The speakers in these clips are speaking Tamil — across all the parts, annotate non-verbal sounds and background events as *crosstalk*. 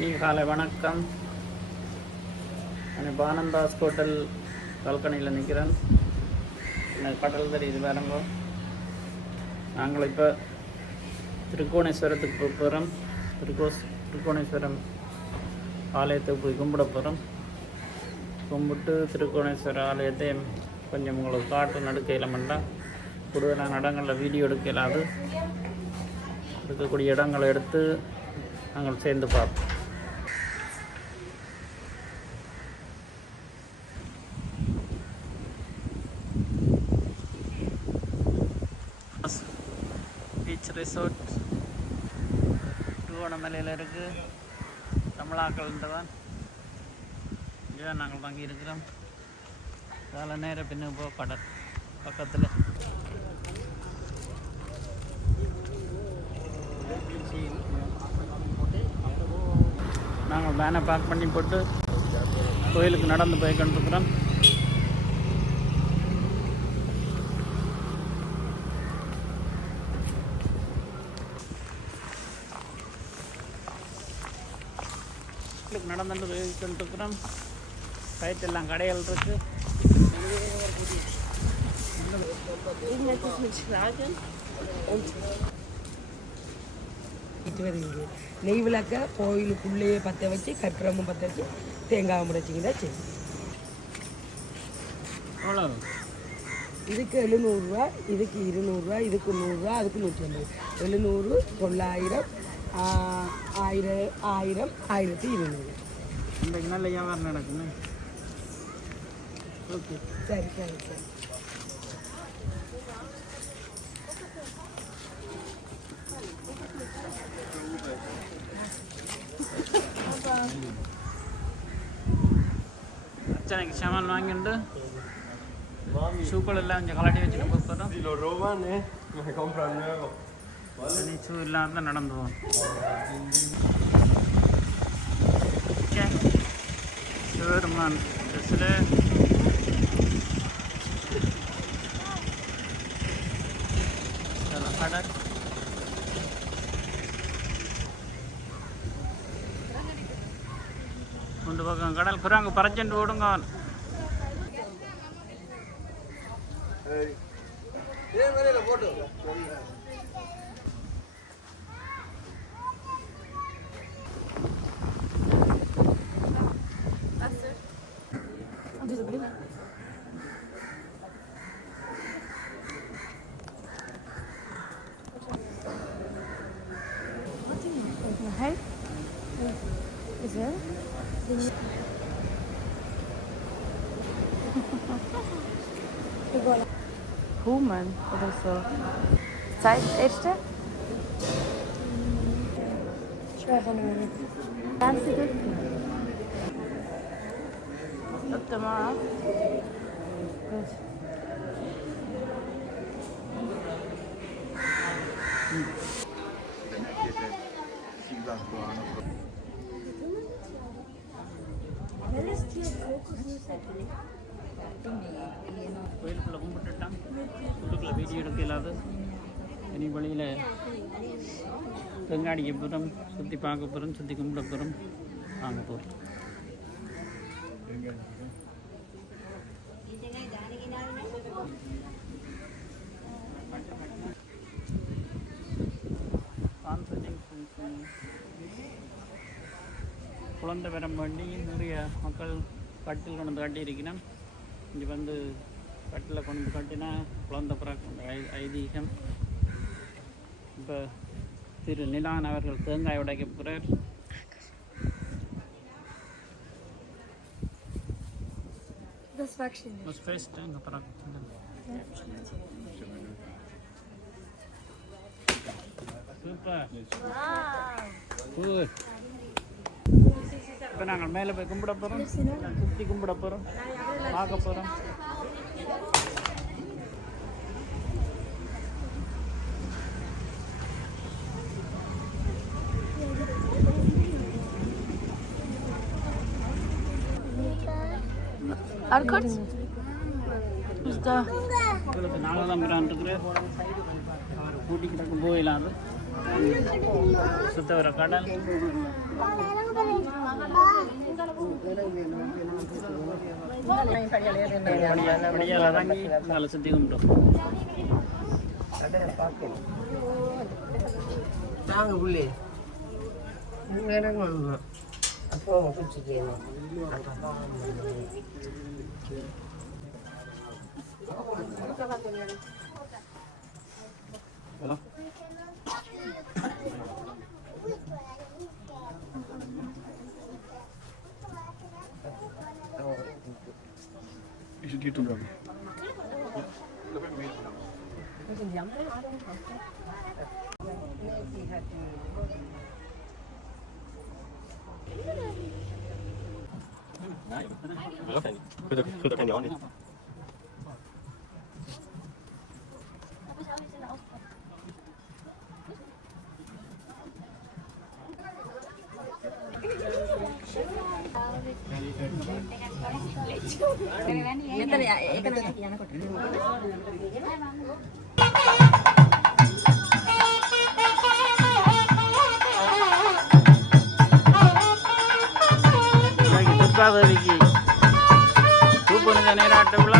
நீ காலை வணக்கம் நான் பானந்தாஸ் ஹோட்டல் பால்கனியில் நிற்கிறேன் எனக்கு கடல் தெரியுது வேறங்கோ நாங்கள் இப்போ திருக்கோணேஸ்வரத்துக்கு போக போகிறோம் திருக்கோஸ் திருக்கோணேஸ்வரம் ஆலயத்துக்கு போய் கும்பிட போகிறோம் கும்பிட்டு திருக்கோணேஸ்வர ஆலயத்தை கொஞ்சம் உங்களுக்கு காட்டு நடுக்கையில் மட்டும் கூடுதலான இடங்களில் வீடியோ எடுக்க இயலாது இருக்கக்கூடிய இடங்களை எடுத்து நாங்கள் சேர்ந்து பார்ப்போம் பீச் ரிசார்ட் திருவோணமலையில் இருக்குது தமிழாக்கள் தான் இங்கே நாங்கள் தங்கி இருக்கிறோம். அதில் நேரம் பின்னு போ கடல் பக்கத்தில். நாங்கள் வேனை பார்க் பண்ணி போட்டு கோயிலுக்கு நடந்து போய் கொண்டிருக்கிறோம் கோயிலுக்கு போய் கொண்டிருக்கிறோம் சைட்டெல்லாம் கடைகள் வருவீங்க நெய் விளக்க கோயிலுக்குள்ளேயே பற்ற வச்சு கற்பூரமும் பற்ற வச்சு தேங்காய் முடைச்சிங்கன்னா சரி எவ்வளோ இதுக்கு எழுநூறுரூவா இதுக்கு இருநூறுவா இதுக்கு நூறுரூவா அதுக்கு நூற்றி ஐம்பது. எழுநூறு தொள்ளாயிரம் ஆயிரம் ஆயிரம் ஆயிரத்தி இருநூறு. ഉണ്ടെങ്കിലല്ല ഞാൻ പറഞ്ഞു കിടക്കുന്നത് ഓക്കെ. ശരി ശരി ശരി. അച്ഛനൊക്കെ ക്ഷമ വാങ്ങിയിട്ടുണ്ട്. ഷൂക്കളെല്ലാം കളട്ടി വെച്ചിട്ട് പോകുന്നത് ഷൂ ഇല്ലാതെ നടന്നു പോകും போவோம் ஷேர்மான் ட்ரெஸ்ஸில் கடை. கொண்டு பக்கம் கடல் குரங்கு பறச்சுட்டு விடுங்க Daumen oder so. Zeit, das erste. Ich weiß nicht mehr. Ganz gut. Warte Mann. வெங்காடிக்க போகிறோம் சுற்றி பார்க்க போகிறோம் சுற்றி கும்பிட போகிறோம் வாங்க போகிறோம் குழந்தை பெறம் பண்ணி நிறைய மக்கள் கட்டில் கொண்டு வந்து கட்டியிருக்கிறேன். இங்கே வந்து கட்டில் கொண்டு வந்து கட்டினா குழந்தை பிறக்கும். ஐ ஐதீகம். இப்போ திரு நிலான் அவர்கள் தேங்காய் உடைக்க போகிறார் Das nicht. Fest, குட் இப்போ நாங்கள் மேலே போய் கும்பிட போகிறோம் சுற்றி கும்பிட போகிறோம் பார்க்க போகிறோம் Kurz. Ist da. உங்களுக்கு நாலாம் இருக்கிற கூட்டிக்கிட்டு போயிடலாம் அது சுத்த வர கடல் படியால் இறங்கி நல்லா சுற்றி கும்பிட்டோம் நாங்க உள்ளே இறங்கணும் அப்போ Hello? Isi dito lang. Thank you. 그저 그저 그냥 언니. ಎಂತಲ್ಲ ಏಕಂದ್ರೆ ಜ್ಞಾನ ಕೊಟ್ಟರು probably தூப்புனித நீராட்டு விழா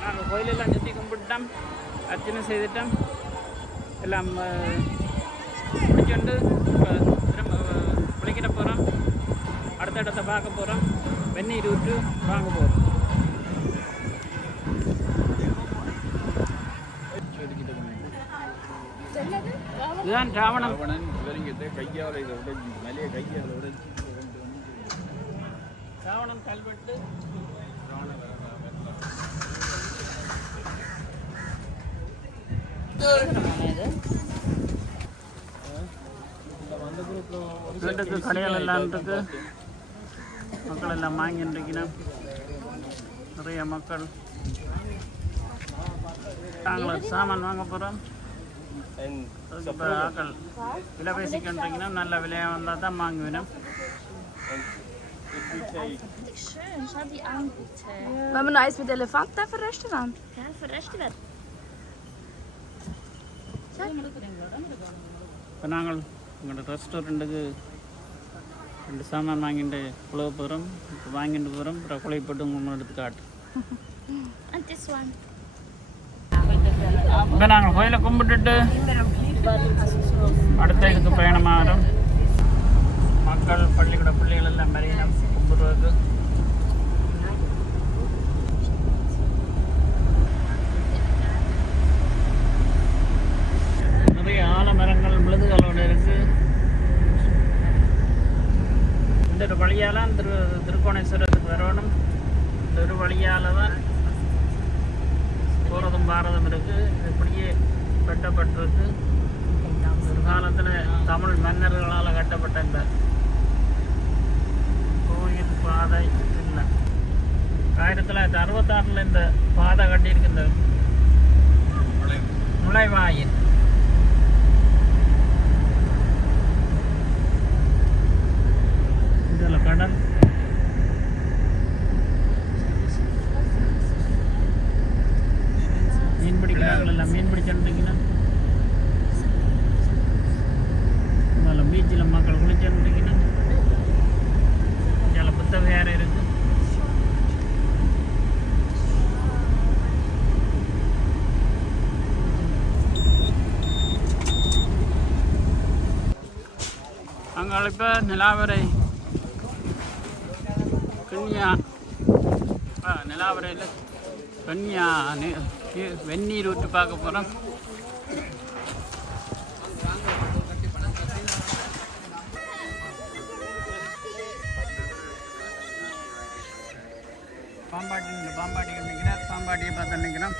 நாங்கள் கோயிலெல்லாம் சுற்றி கும்பிட்டுட்டோம் அர்ச்சனை செய்துட்டோம். எல்லாம் முடிச்சுட்டு திரும்ப அஹ், குளிக்கிட போகிறோம் அடுத்த இடத்த பார்க்க போகிறோம் வெந்நீர் விட்டு வாங்க போகிறோம் இதுதான் ராவணம் ராவணன் கல்வெட்டு வீட்டுக்கு கடைகள் எல்லாம் இருக்கு. மக்கள் எல்லாம் வாங்கிட்டு இருக்கணும் நிறைய மக்கள் நாங்கள் சாமான் வாங்க போகிறோம் இப்போ ஆக்கள் விலை பேசிக்கின்றீங்கன்னா நல்ல விலையாக வந்தால் தான் வாங்குவினோம் Schön, schau die an, bitte. Wollen wir noch eins mit Elefant da für Restaurant? Ja, für Restaurant. இப்போ நாங்கள் உங்களோட ரெஸ்டாரண்ட்டுக்கு ரெண்டு சாமான் வாங்கிட்டு குழவு போகிறோம். இப்போ வாங்கிட்டு போகிறோம். அப்புறம் குழவி போட்டு எடுத்து காட்டு. *laughs* Und this one. இப்போ நாங்கள் கோயிலை கும்பிட்டுட்டு அடுத்த இதுக்கு பயணமாகிறோம். மக்கள் பள்ளிக்கூட பிள்ளைகள் எல்லாம் மறியணும் கும்பிடுறதுக்கு நிறைய ஆலமரங்கள் மிளகுகளோட இருக்கு இந்த ஒரு வழியால திரு திருக்கோணேஸ்வரத்துக்கு வரணும். இந்த ஒரு வழியால தான் போகிறதும் பாரதம் இருக்கு. இது இப்படியே கட்டப்பட்டிருக்கு. ஒரு காலத்தில் தமிழ் மன்னர்களால் கட்டப்பட்ட இந்த கோயில் பாதை இல்லை. ஆயிரத்தி தொள்ளாயிரத்தி அறுபத்தாறில் இந்த பாதை கட்டியிருக்கு இந்த நுழைவாயில் கடல் மீன் பிடிக்கிறாங்களா மீன் பிடிச்சிருந்தீங்கன்னா முதல்ல பீச்சில் மக்கள் குளிச்சிருந்தீங்கன்னா சில புத்தகம் வேறு இருக்குது அங்கே இப்போ நிலாவரை கன்யா. நிலாவரையில் கன்யா நி- வெந்நீர் விட்டு பார்க்க போகிறோம் பாம்பாட்டி பாம்பாட்டி நிற்கிறேன் பாம்பாட்டியை பார்த்து நிற்கிறோம்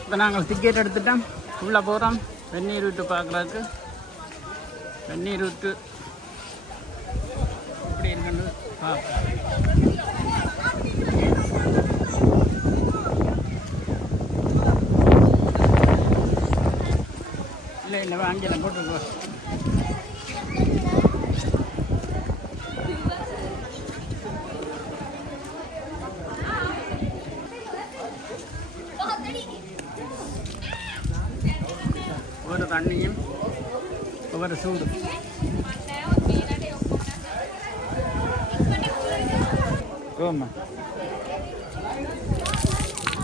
இப்போ நாங்கள் டிக்கெட் எடுத்துட்டோம். உள்ளே போகிறோம் வெந்நீர் விட்டு பார்க்குறதுக்கு. வெந்நீர் விட்டு எப்படி இருக்குன்னு பார்ப்போம். இல்லை இல்லை அங்கே போட்டுருக்கோம் ஒவ்வொரு சூடு ஆமா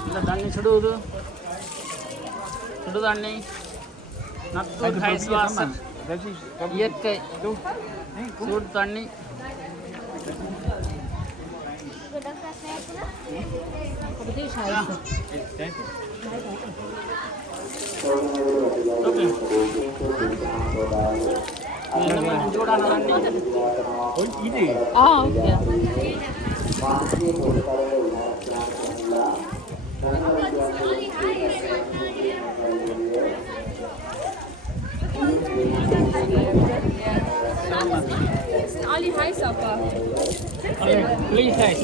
இந்த தண்ணி சுடுவது சுடு தண்ணி நத்தூர் ஹைஸ் வாசர் இயற்கை சூடு தண்ணி ஓகே கொஞ்சம் Ali heiß aber. Please guys,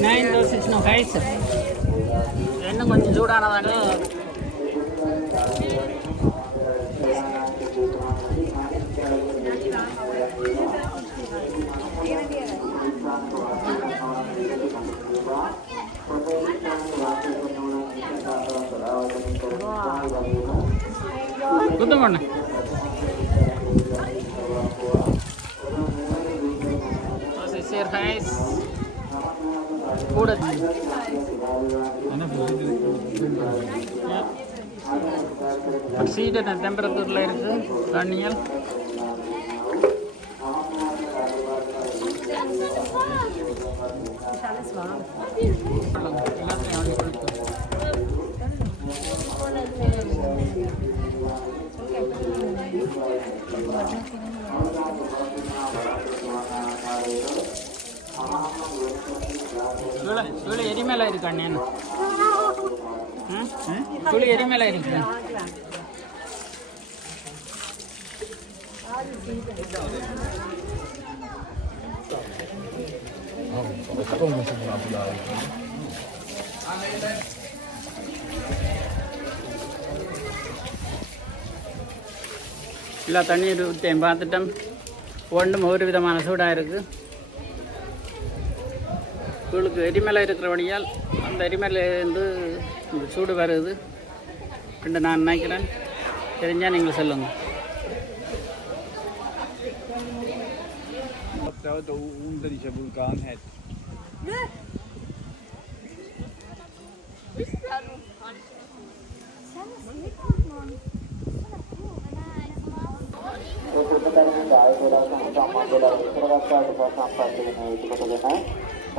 Das ist சீடன டெம்பரேச்சரில் இருக்குது தண்ணியல் எல்லாத்தையும் அள்ளி கொடுத்து. எரிமேல இருக்கு அண்ணன் சுழ எரிமேல இருக்கு? எல்லா தண்ணீர் ஊற்றியும் பார்த்துட்டோம். ஒன்றும் ஒரு விதமான சூடாக இருக்குது உங்களுக்கு எரிமலை இருக்கிறபடியால் அந்த எரிமலையிலேருந்து இந்த சூடு வருது ரெண்டு நான் நினைக்கிறேன். தெரிஞ்சால் நீங்கள் சொல்லுங்கள் Dat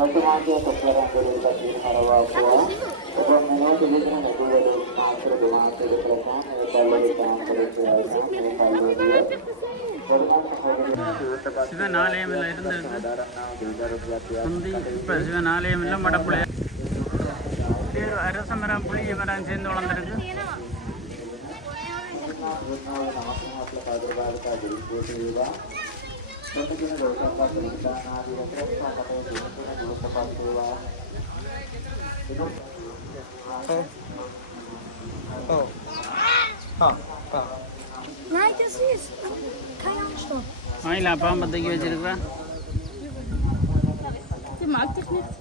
de onder die vulkaan het. Sivan ஆலயமில் இருந்திருக்கு முந்தி இப்போ சிவன் ஆலயமில்லை மடப்புல பேர் அரச மரம் புளிய மரம் சேர்ந்து வளர்ந்துருக்கு ಋತ್ನಾಳು ನಮಸಿಂಹಸ್ಯ ಪಾದುರ್ಭಾವಿತ ಜಗದ್ಭೂಷಿಯುಗ ಪ್ರತಿದಿನ ಗೌತಪ್ಪ ಜಗದಾನಾದಿ ರಥೋತ್ಸಾಪಕ ಜಗತ್ತಿನ ಗೌತಪ್ಪ ದೇವ ಇದು Oh. Oh. Oh. Nein, das ist kein Anstoß. Nein, la Bamba, da geht's rüber. Die mag dich nicht.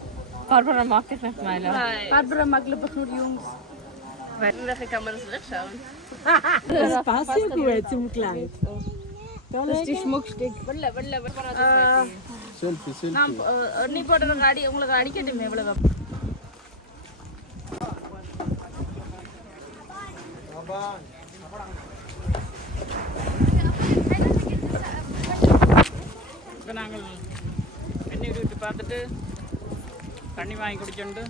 Barbara mag dich nicht, meine. Barbara mag, glaube ich, nur Jungs. Weil, welche Kamera soll ich schauen? Das passt ja gut zum Kleid. Das ist die Schmuckstück. வெள்ள வெள்ள வெள்ள Selfie, selfie. நான் நீ போடுற அடி உங்களுக்கு அடிக்கட்டுமே இவ்வளவு இப்போ நாங்கள் வெந்நீர் விட்டு பார்த்துட்டு தண்ணி வாங்கி குடிச்சோண்டு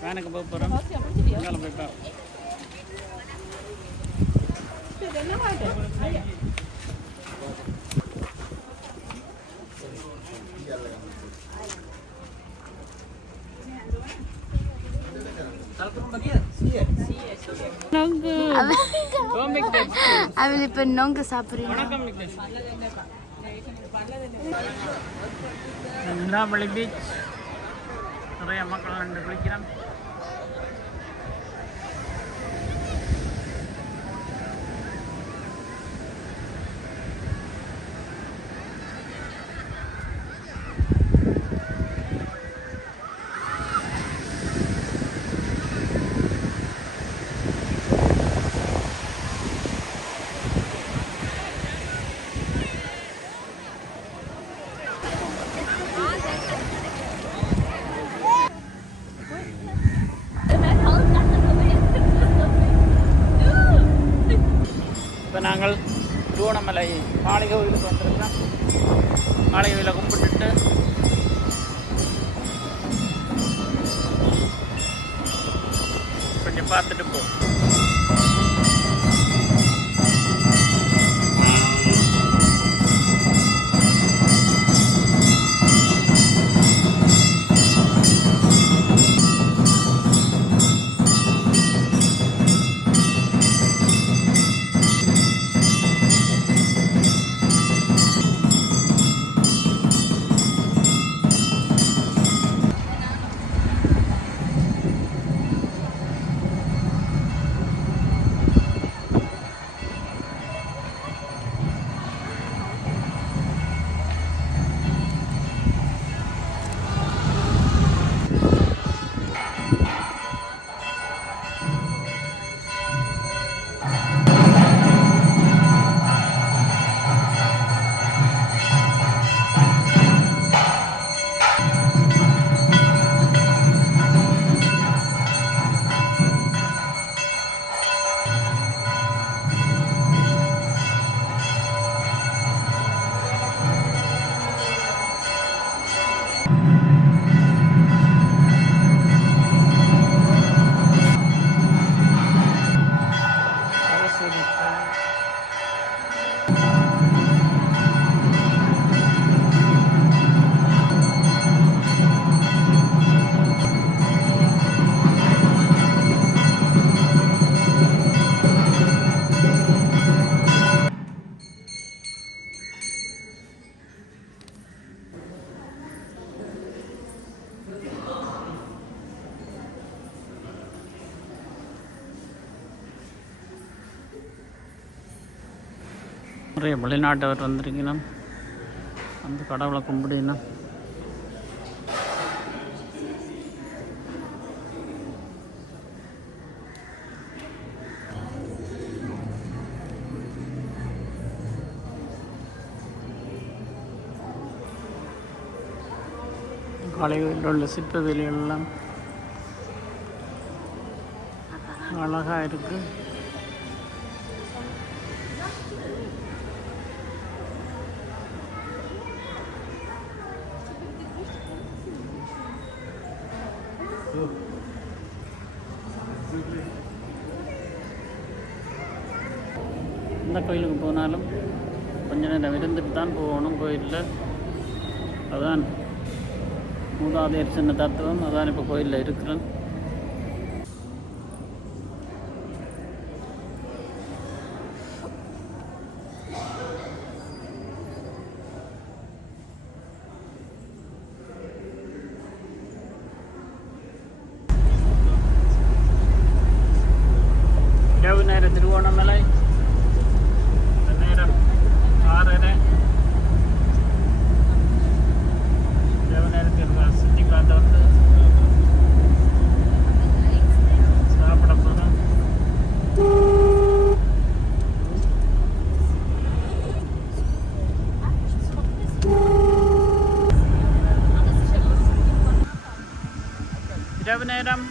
வேனுக்கு போக போகிறோம் மேலே போய் பார்ப்போம் Go, Mikdesh. அவள் இப்போ நொங்கு சாப்பிட்றீங்க வணக்கம் விக்னேஷ் நிலாபளி பீச் நிறைய மக்கள் வந்து குளிக்கிறோம் பார்த்துட்டு போ நிறைய வெளிநாட்டவர் வந்திருக்கணும் வந்து கடவுளை கும்பிடணும் காலையில் உள்ள சிற்ப வேலையெல்லாம் அழகாக இருக்குது கோயிலுக்கு போனாலும் கொஞ்ச நேரம் இருந்துட்டு தான் போகணும் கோயிலில் அதான் மூதாதையர் சின்ன தத்துவம் அதான் இப்போ கோயிலில் இருக்கிறேன் இரவு நேரம் பீச்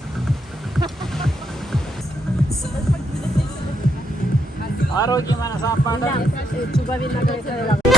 ஆரோக்கியமான சாப்பாடு சுபவி நகை